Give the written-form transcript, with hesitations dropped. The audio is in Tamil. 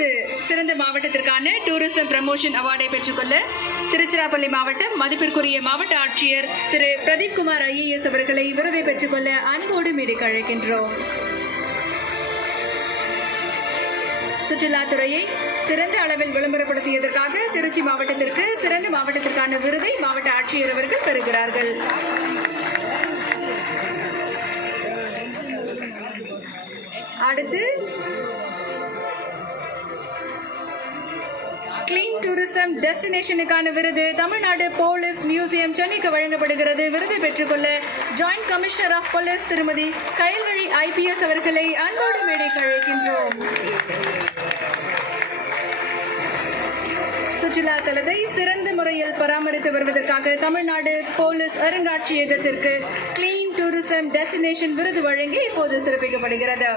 அடுத்து சிறந்த மாவட்டத்திற்கான டூரிசம் ப்ரமோஷன் அவார்டை பெற்றுக்கொள்ள திருச்சிராப்பள்ளி மாவட்டம் மதிப்பிற்குரிய மாவட்ட ஆட்சியர் திரு பிரதீப் குமார் IAS அவர்களை விருதை பெற்றுக்கொள்ள அன்போடு மேடைக்கு அழைக்கின்றோம். சுற்றுலாத்துறையை சிறந்த அளவில் விளம்பரப்படுத்தியதற்காக திருச்சி மாவட்டத்திற்கு சிறந்த மாவட்டத்திற்கான விருதை மாவட்ட ஆட்சியர் அவர்கள் பெறுகிறார்கள். அடுத்து கிளீன் டூரிசம் டெஸ்டினேஷனுக்கான விருது தமிழ்நாடு போலீஸ் மியூசியம் சென்னைக்கு வழங்கப்படுகிறது. விருதை பெற்றுக்கொள்ள ஜாயிண்ட் கமிஷனர் ஆஃப் போலீஸ் திருமதி கயல்வழி IPS அவர்களை அன்போடு மேடைக்கு அழைக்கின்றோம். சுற்றுலா தலத்தை சிறந்த முறையில் பராமரித்து வருவதற்காக தமிழ்நாடு போலீஸ் அருங்காட்சியகத்திற்கு கிளீன் டூரிசம் டெஸ்டினேஷன் விருது வழங்கி இப்போது சிறப்பிக்கப்படுகிறது.